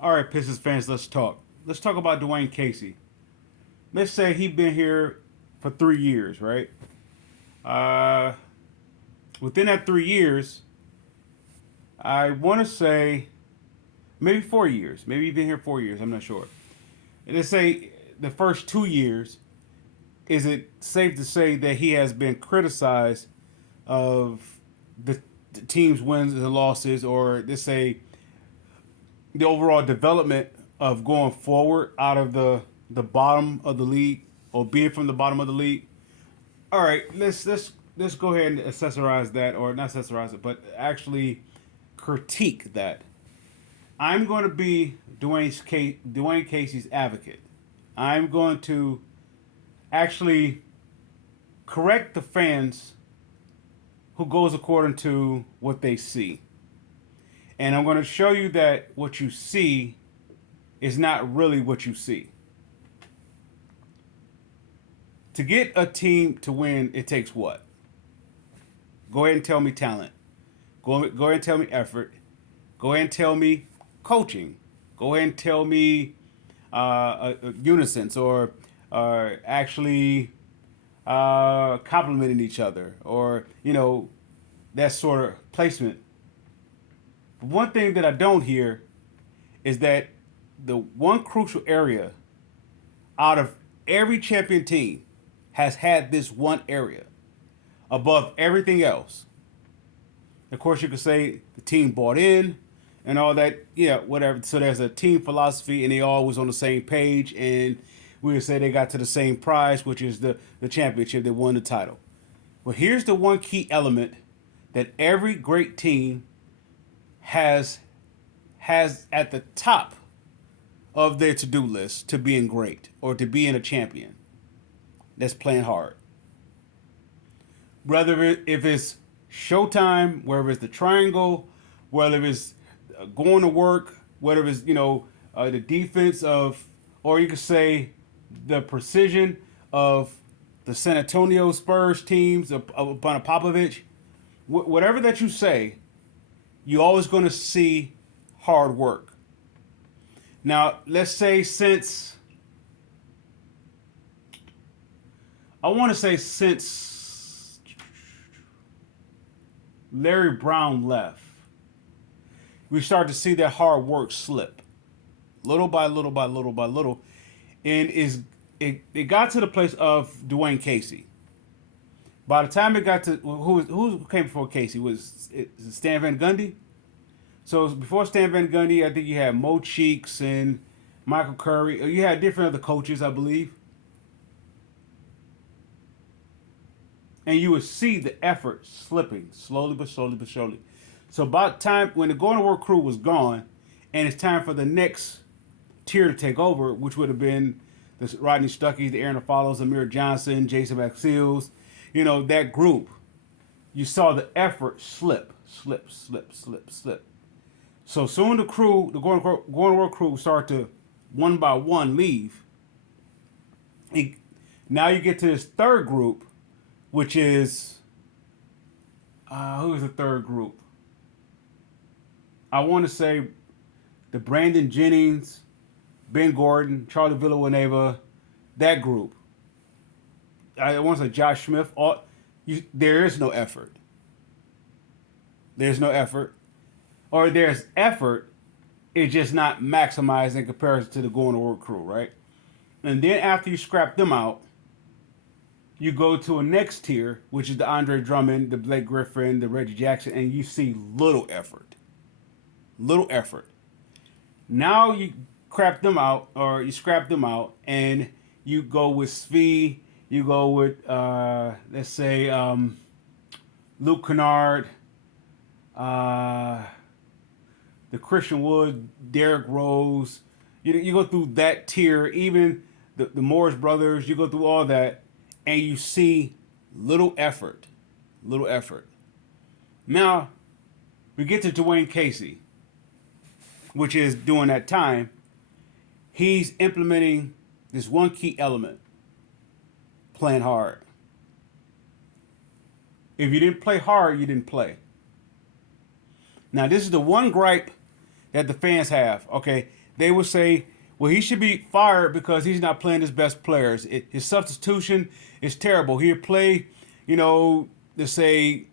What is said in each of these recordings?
All right, Pistons fans, let's talk. Let's talk about Dwayne Casey. Let's say he been here for 3 years, right? Uh, Within that 3 years, I want to say maybe 4 years. Maybe he's been here 4 years. I'm not sure. And let's say the first 2 years. Is it safe to say that he has been criticized of the team's wins and losses, or let's say the overall development of going forward out of the bottom of the league or being from the bottom of the league? All right, let's go ahead and accessorize that, or not accessorize it, but actually critique that. I'm going to be Dwayne Casey's advocate. I'm going to actually correct the fans who goes according to what they see. And I'm going to show you that what you see is not really what you see. To get a team to win, it takes what? Go ahead and tell me talent. Go ahead and tell me effort. Go ahead and tell me coaching. Go ahead and tell me unisons, or actually complimenting each other, or that sort of placement. But one thing that I don't hear is that the one crucial area out of every champion team has had this one area above everything else. Of course, you could say the team bought in and all that, yeah, whatever. So there's a team philosophy, and they all was on the same page, and we would say they got to the same prize, which is the championship. They won the title. Well, here's the one key element that every great team has at the top of their to-do list to being great or to being a champion. That's playing hard. Whether if it's showtime, whether it's the triangle, whether it's going to work, whether it's the defense of, or you could say the precision of the San Antonio Spurs teams of Popovich, whatever that you say, you're always going to see hard work. Now, let's say since Larry Brown left, we start to see that hard work slip, little by little by little by little, and it got to the place of Dwayne Casey. By the time it got to who came before Casey, was it Stan Van Gundy? So before Stan Van Gundy, I think you had Mo Cheeks and Michael Curry. You had different other coaches, I believe, and you would see the effort slipping slowly but slowly but slowly. So about time when the going to work crew was gone, and it's time for the next tier to take over, which would have been the Rodney Stuckey, the Aaron Follows, Amir Johnson, Jason Maxiels, that group. You saw the effort slip, slip, slip, slip, slip. So soon the going to work crew start to one by one leave. Now you get to this third group, which is who is the third group? I want to say the Brandon Jennings, Ben Gordon, Charlie Villanueva, that group. I want to say Josh Smith. There is no effort. There's no effort. Or there's effort, it's just not maximized in comparison to the going to work crew, right? And then after you scrap them out, you go to a next tier, which is the Andre Drummond, the Blake Griffin, the Reggie Jackson, and you see little effort. Little effort. Now you crap them out, or you scrap them out, and you go with Svi, you go with, let's say, Luke Kennard, the Christian Wood, Derrick Rose. You go through that tier, even the Morris brothers, you go through all that, and you see little effort. Little effort. Now, we get to Dwayne Casey, which is during that time, he's implementing this one key element: playing hard. If you didn't play hard, you didn't play. Now, this is the one gripe that the fans have. Okay, they would say, well, he should be fired because he's not playing his best players. His substitution is terrible. He'll play, let's say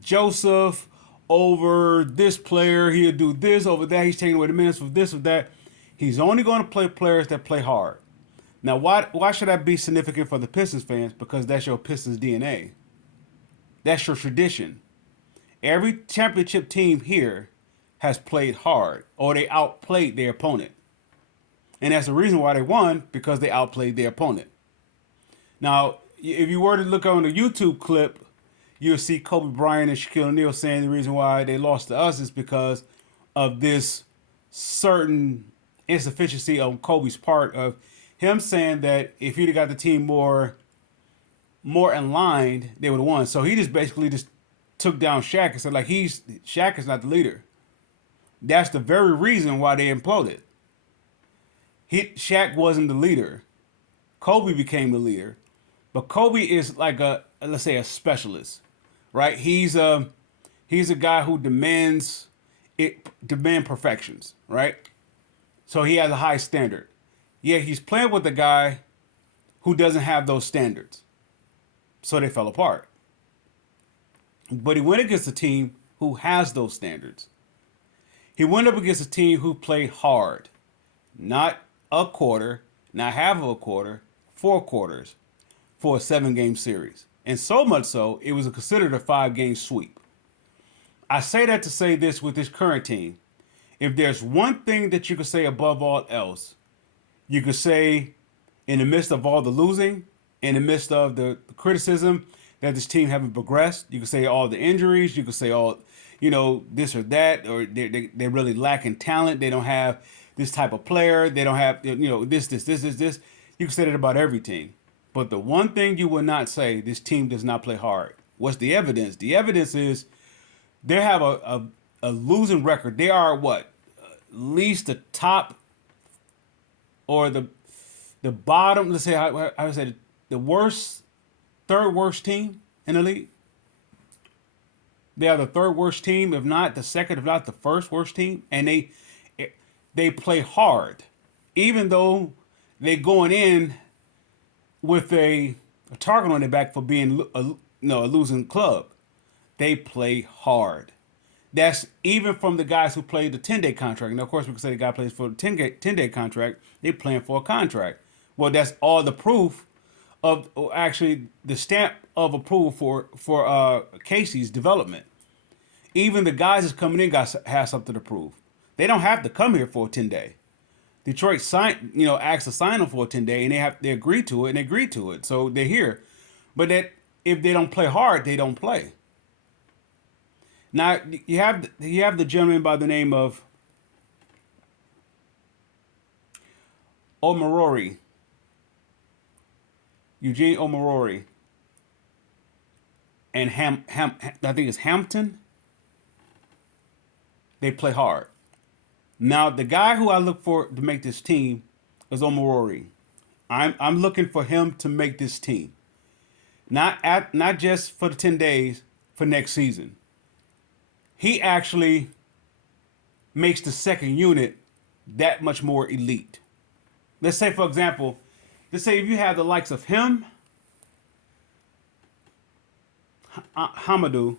Joseph over this player. He'll do this over that. He's taking away the minutes from this or that. He's only going to play players that play hard. Now, why should that be significant for the Pistons fans? Because that's your Pistons DNA. That's your tradition. Every championship team here has played hard, or they outplayed their opponent. And that's the reason why they won, because they outplayed their opponent. Now, if you were to look on the YouTube clip, you'll see Kobe Bryant and Shaquille O'Neal saying the reason why they lost to us is because of this certain insufficiency on Kobe's part, of him saying that if he'd have got the team more aligned, they would have won. So he just basically just took down Shaq and said, like, Shaq is not the leader. That's the very reason why they imploded. Shaq wasn't the leader. Kobe became the leader. But Kobe is like let's say a specialist, right? He's a guy who demand perfections, right? So he has a high standard. Yet he's playing with a guy who doesn't have those standards. So they fell apart. But he went against a team who has those standards. He went up against a team who played hard. Not a quarter, not half of a quarter, 4 quarters for a 7-game series. And so much so, it was considered a 5-game sweep. I say that to say this with this current team. If there's one thing that you could say above all else, you could say, in the midst of all the losing, in the midst of the criticism that this team haven't progressed, you could say all the injuries, you could say all, this or that, or they're really lacking talent. They don't have this type of player. They don't have, this. You can say that about every team. But the one thing you would not say, this team does not play hard. What's the evidence? The evidence is they have a losing record. They are what? At least the top or the bottom, let's say, I would say the worst, third worst team in the league. They are the third worst team, if not the second, if not the first worst team. And they play hard, even though they're going in with a target on their back for being a losing club. They play hard. That's even from the guys who played the 10-day contract. Now, of course, we can say the guy plays for the 10-day contract. They're playing for a contract. Well, that's all the proof of, actually, the stamp of approval for Casey's development. Even the guys that's coming in have something to prove. They don't have to come here for a 10-day. Detroit asked to sign them for a 10-day, and they agreed to it, and they agreed to it. So they're here. But that if they don't play hard, they don't play. Now, you have the gentleman by the name of Omarori, Eugene Omarori, and I think it's Hampton. They play hard. Now, the guy who I look for to make this team is Omarori. I'm looking for him to make this team, not just for the 10 days, for next season. He actually makes the second unit that much more elite. Let's say, for example, if you have the likes of him, Hamadou,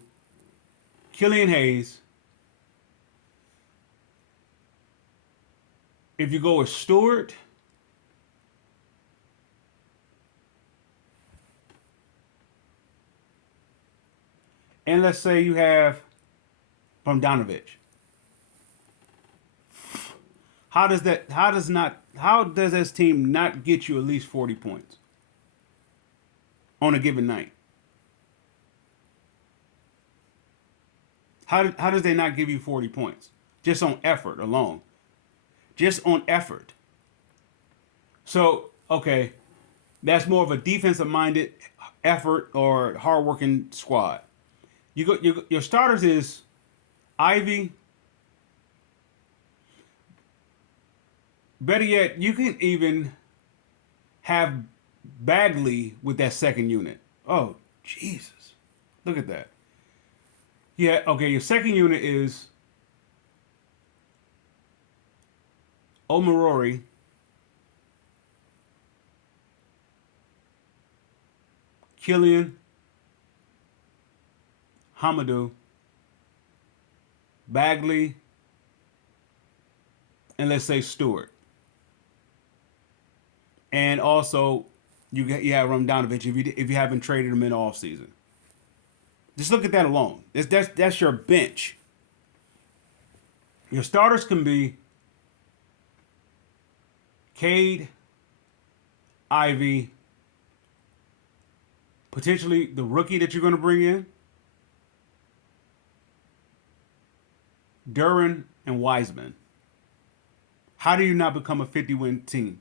Killian Hayes. If you go with Stewart, and let's say you have Bogdanovich. How does this team not get you at least 40 points on a given night? How does they not give you 40 points just on effort alone? Just on effort. So, okay, that's more of a defensive-minded effort or hard-working squad. Your starters is Ivy. Better yet, you can even have Bagley with that second unit. Oh, Jesus. Look at that. Yeah, okay, your second unit is Omarori, Killian, Hamidou, Bagley, and let's say Stewart. And also, you have Romanovic if you haven't traded him in all season. Just look at that alone. That's your bench. Your starters can be Cade, Ivy, potentially the rookie that you're going to bring in, Duran, and Wiseman. How do you not become a 50-win team?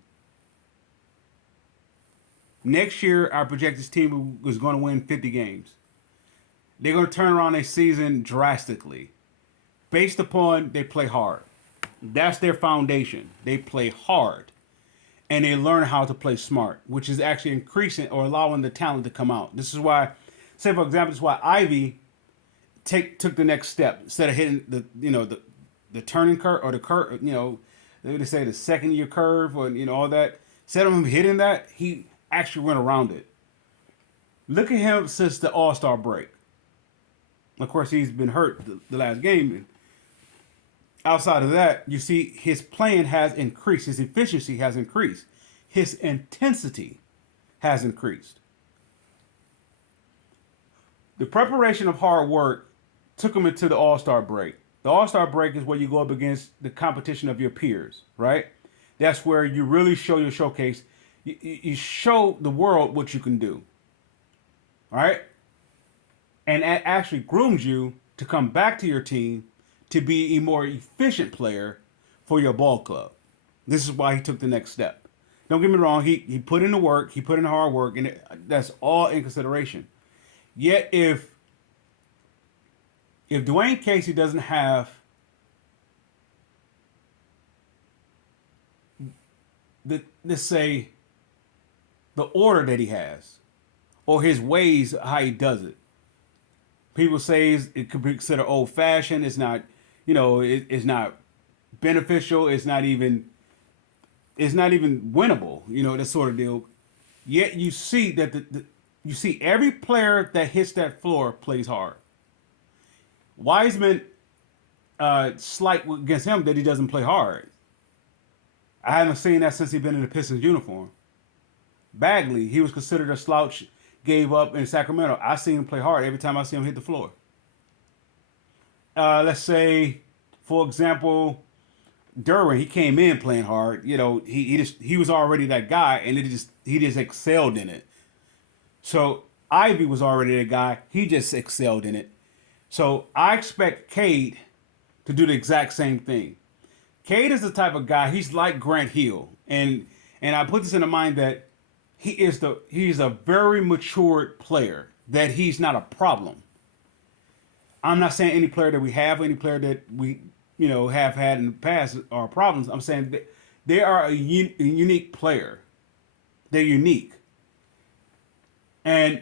Next year, our projected team is going to win 50 games. They're going to turn around a season drastically based upon they play hard. That's their foundation. They play hard and they learn how to play smart, which is actually increasing or allowing the talent to come out. This is why, say for example, this is why Ivy took the next step instead of hitting the turning curve or the curve. They say the second year curve or all that. Instead of him hitting that, he actually went around it. Look at him since the All-Star break. Of course, he's been hurt the last game. Outside of that, you see his playing has increased. His efficiency has increased. His intensity has increased. The preparation of hard work took him into the All-Star break. The All-Star break is where you go up against the competition of your peers, right? That's where you really show your showcase. You show the world what you can do, all right? And it actually grooms you to come back to your team to be a more efficient player for your ball club. This is why he took the next step. Don't get me wrong. He put in the work. He put in the hard work, and that's all in consideration. Yet, if Dwayne Casey doesn't have let's say the order that he has or his ways how he does it, people say it could be considered old-fashioned. It's not, it's not beneficial. It's not even winnable. That sort of deal. Yet you see that you see every player that hits that floor plays hard. Wiseman, slight against him that he doesn't play hard. I haven't seen that since he's been in the Pistons uniform. Bagley, he was considered a slouch, gave up in Sacramento. I seen him play hard every time I see him hit the floor. Let's say, for example, Duran, he came in playing hard. He was already that guy, and he just excelled in it. So Ivy was already that guy. He just excelled in it. So I expect Cade to do the exact same thing. Cade is the type of guy. He's like Grant Hill, and I put this in the mind that he's a very matured player. That he's not a problem. I'm not saying any player that we have, any player that we have had in the past are problems. I'm saying that they are a unique player. They're unique, and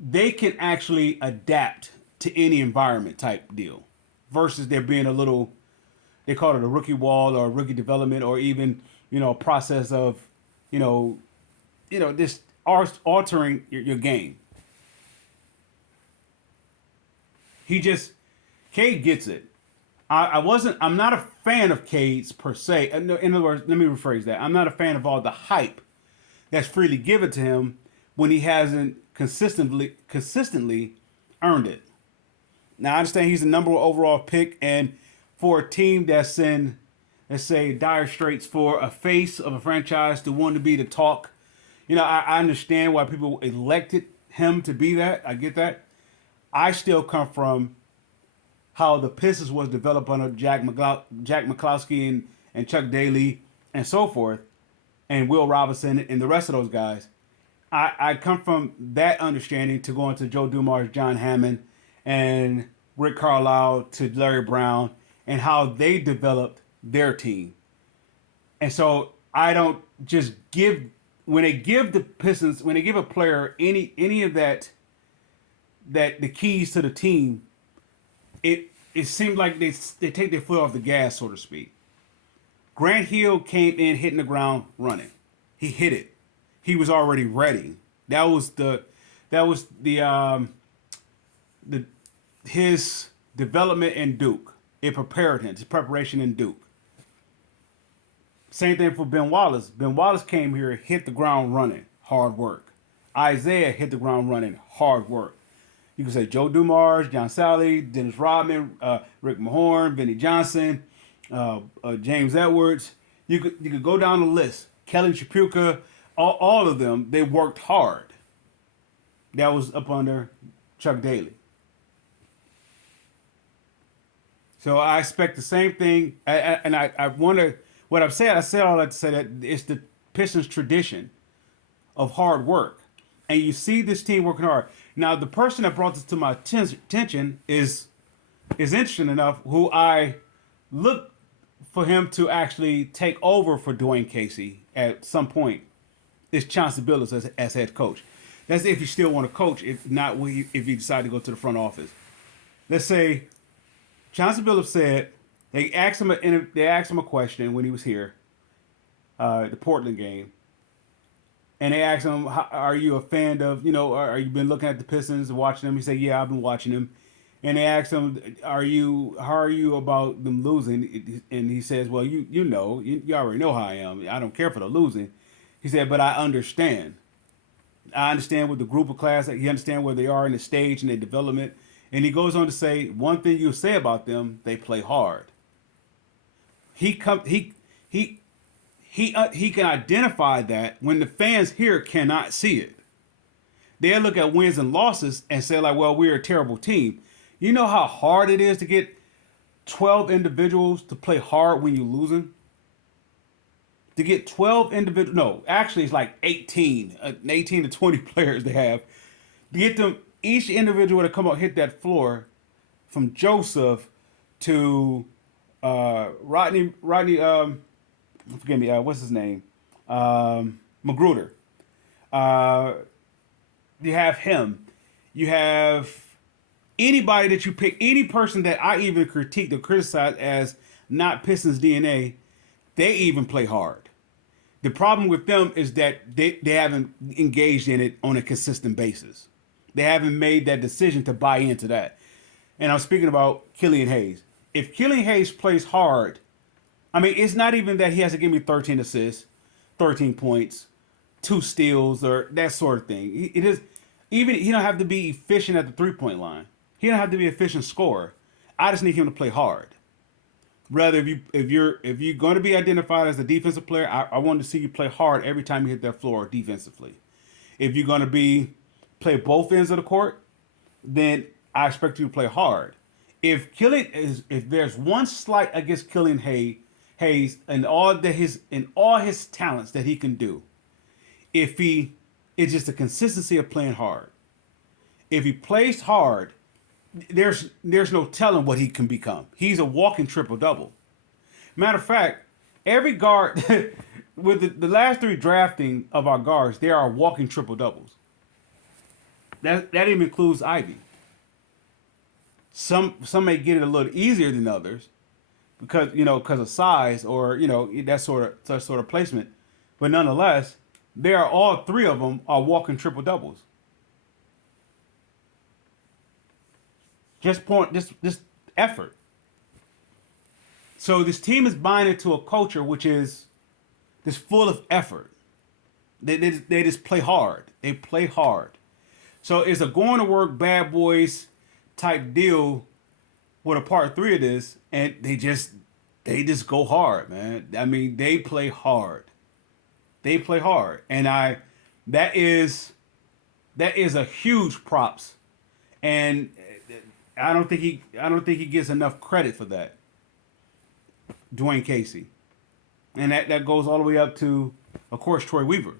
they can actually adapt to any environment type deal. Versus there being a little, they call it a rookie wall or rookie development or even a process of this altering your game. Cade gets it. I'm not a fan of Cade's per se. In other words, let me rephrase that. I'm not a fan of all the hype that's freely given to him when he hasn't consistently earned it. Now, I understand he's the number one overall pick, and for a team that's in, let's say, dire straits for a face of a franchise to want to be the talk, I understand why people elected him to be that. I get that. I still come from how the Pistons was developed under Jack McCloskey and Chuck Daly and so forth, and Will Robinson and the rest of those guys. I come from that understanding to going to Joe Dumars, John Hammond, and Rick Carlisle to Larry Brown, and how they developed their team. And so I don't just when they give the Pistons, when they give a player any of that the keys to the team, it seems like they take their foot off the gas, so to speak. Grant Hill came in hitting the ground running. He hit it. He was already ready. That was the his development in Duke. It prepared him. His preparation in Duke. Same thing for Ben Wallace. Ben Wallace came here, hit the ground running, hard work. Isaiah hit the ground running, hard work. You can say Joe Dumars, John Sally, Dennis Rodman, Rick Mahorn, Vinnie Johnson, James Edwards. You could go down the list. Kelly Tripucka, all of them. They worked hard. That was up under Chuck Daly. So I expect the same thing, and I wonder what I've said. I said all that to say that it's the Pistons' tradition of hard work, and you see this team working hard. Now, the person that brought this to my attention is interesting enough. Who I look for him to actually take over for Dwayne Casey at some point is Chauncey Billups as head coach. That's if you still want to coach. If not, if you decide to go to the front office. Let's say Chauncey Billups said they asked him a question when he was here, the Portland game, and they asked him, "Are you a fan of Are you been looking at the Pistons and watching them?" He said, "Yeah, I've been watching them." And they asked him, how are you about them losing?" And he says, "Well, you already know how I am. I don't care for the losing." He said, "But I understand. I understand with the group of class. He understands where they are in the stage and their development." And he goes on to say, "One thing you say about them, they play hard." He can identify that when the fans here cannot see it. They look at wins and losses and say like, "Well, we're a terrible team." You know how hard it is to get 12 individuals to play hard when you're losing? To get 12 individuals, no, actually it's like 18 to 20 players they have. To get them, each individual to come out hit that floor, from Joseph to Rodney, forgive me, what's his name? Magruder. You have him. You have anybody that you pick, any person that I even critique or criticize as not Pistons DNA, they even play hard. The problem with them is that they haven't engaged in it on a consistent basis. They haven't made that decision to buy into that. And I'm speaking about Killian Hayes. If Killian Hayes plays hard, I mean, it's not even that he has to give me 13 assists, 13 points, 2 steals, or that sort of thing. It is even he don't have to be efficient at the 3-point line. He don't have to be an efficient scorer. I just need him to play hard. Rather, if you're going to be identified as a defensive player, I want to see you play hard every time you hit that floor defensively. If you're going to play both ends of the court, then I expect you to play hard. If there's one slight against Killian Hayes and all his talents that he can do, it's just the consistency of playing hard. If he plays hard, there's no telling what he can become. He's a walking triple double. Matter of fact, every guard with the last 3 drafting of our guards, they are walking triple doubles. That even includes Ivy. Some may get it a little easier than others because of size or that sort of placement, but nonetheless, all 3 of them are walking triple doubles. Just effort. So this team is buying into a culture which is just full of effort. They just play hard. They play hard. So it's a going to work bad boys type deal with a part 3 of this, and they just go hard, man. I mean, they play hard. They play hard, and that is a huge props, and I don't think he gets enough credit for that. Dwayne Casey, and that goes all the way up to, of course, Troy Weaver.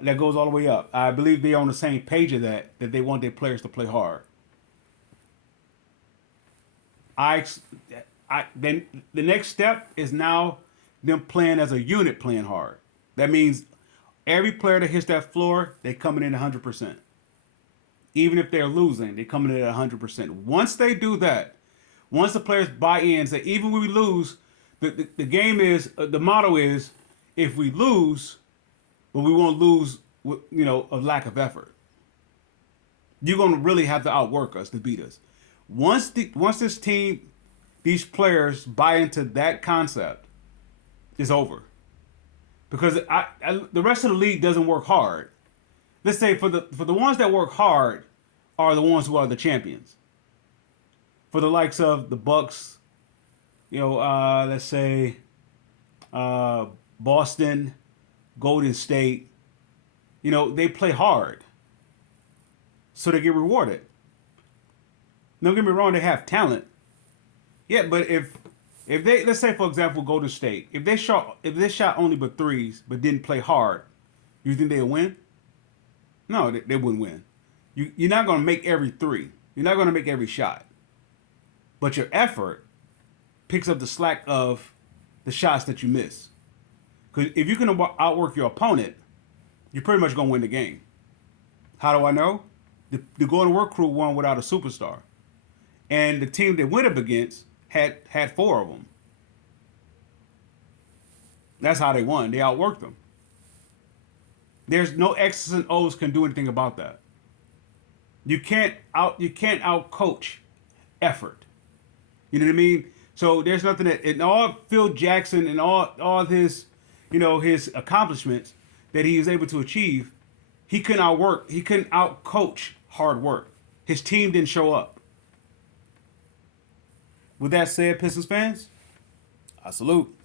That goes all the way up. I believe they're on the same page of that they want their players to play hard. Then the next step is now them playing as a unit, playing hard. That means every player that hits that floor, they coming in 100%. Even if they're losing, they coming in at 100%. Once they do that, once the players buy in and say, even when we lose, The game is the motto is if we lose, but we won't lose with a lack of effort. You're gonna really have to outwork us to beat us. Once this team, these players buy into that concept, it's over. Because the rest of the league doesn't work hard. Let's say for the ones that work hard are the ones who are the champions. For the likes of the Bucks, let's say Boston, Golden State, they play hard, so they get rewarded. Don't get me wrong, they have talent. Yeah, but if they, let's say for example Golden State, if they shot only but threes but didn't play hard, you think they'll win? No, they wouldn't win. You're not going to make every three. You're not going to make every shot. But your effort picks up the slack of the shots that you miss. Because if you can outwork your opponent, you're pretty much going to win the game. How do I know? The Going to Work crew won without a superstar. And the team they went up against had four of them. That's how they won. They outworked them. There's no X's and O's can do anything about that. You can't out coach effort. You know what I mean? So there's nothing that in all Phil Jackson and all his his accomplishments that he was able to achieve, he couldn't out coach hard work. His team didn't show up. With that said, Pistons fans, I salute.